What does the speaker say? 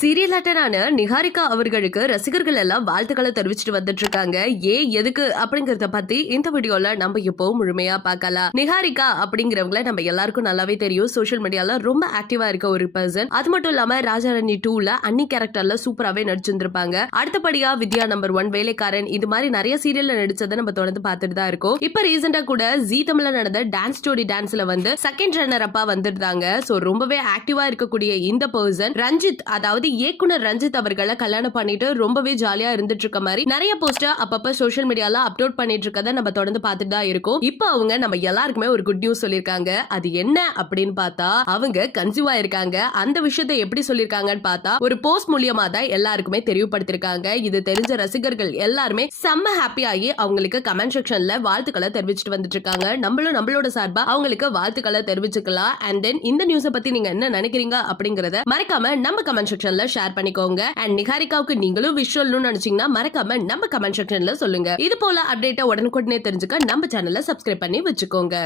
Serial ஆக்டரான Niharika அவர்களுக்கு ரசிகர்கள் எல்லாம் வாழ்த்துக்களை தெரிவிச்சிட்டு வந்துட்டு இருக்காங்க. ஏன் எதுக்கு அப்படிங்கறத பத்தி இந்த வீடியோல நம்ம இப்போ முழுமையா பார்க்கலாம். நிகாரிகா அப்படிங்கிறவங்கள நம்ம எல்லாருக்கும் நல்லாவே தெரியும். சோஷியல் மீடியால ரொம்ப ஆக்டிவா இருக்க ஒரு பர்சன் அது மட்டும் இல்லாம ராஜாராணி டூல அன்னி கேரக்டர்ல சூப்பராவே நடிச்சிருந்திருப்பாங்க. அடுத்தபடியா வித்யா நம்பர் ஒன் வேலைக்காரன். இது மாதிரி நிறைய சீரியல்ல நடிச்சதை நம்ம தொடர்ந்து பார்த்துட்டு தான் இருக்கோம். இப்ப ரீசெண்டா கூட ஜீ தமிழ்ல நடந்த டான்ஸ் ஸ்டோரி டான்ஸ்ல வந்து செகண்ட் ரன்னர் அப்பா வந்திருந்தாங்க. சோ ரொம்பவே ஆக்டிவா இருக்கக்கூடிய இந்த பர்சன் ரஞ்சித் அதாவது இயக்குனர் ரஞ்சித் அவர்களை கல்யாணம் பண்ணிட்டு ரொம்பவே ஜாலியா இருந்துட்டு இருக்க மாதிரி நிறைய போஸ்டர் அப்பப்ப சோஷியல் மீடியால அப்லோட் பண்ணிட்டு இருக்கதை நம்ம தொடர்ந்து பார்த்துட்டு தான் இருக்கோம். இப்போ அவங்க நம்ம எல்லாருக்குமே ஒரு குட் நியூஸ் சொல்லியிருக்காங்க. அது என்ன அப்படின்னு பார்த்தா அவங்க கன்சீவ் ஆயிருக்காங்க. அந்த விஷயத்தை எப்படி சொல்லிருக்காங்கன்னு பார்த்தா ஒரு போஸ்ட் மூலியமா தான் எல்லாருக்குமே தெரியப்படுத்திருக்காங்க இது தெரிஞ்ச ரசிகர்கள் எல்லாருமே செம்ம ஹாப்பி ஆகி அவங்களுக்கு கமெண்ட் செக்ஷன்ல வாழ்த்துக்களை தெரிவிச்சிட்டு வந்துட்டு இருக்காங்க. நம்மளும் நம்மளோட சார்பா அவங்களுக்கு வாழ்த்துக்களை தெரிவிச்சுக்கலாம். அண்ட் தென் இந்த நியூஸை பத்தி நீங்க என்ன நினைக்கிறீங்க அப்படிங்கறத மறக்காம நம்ம கமெண்ட் செக்ஷன்ல ஷேர் பண்ணிக்கோங்க. அண்ட் நிகாரிகாவுக்கு நீங்களும் விஷ் சொல்லணும்னு நினைச்சீங்கன்னா மறக்காம நம்ம கமெண்ட் செக்ஷன்ல சொல்லுங்க. இது போல அப்டேட்டா உடனுக்குடனே தெரிஞ்சுக்க நம்ம சேனலை சப்ஸ்கிரைப் பண்ணி வச்சுக்கோங்க.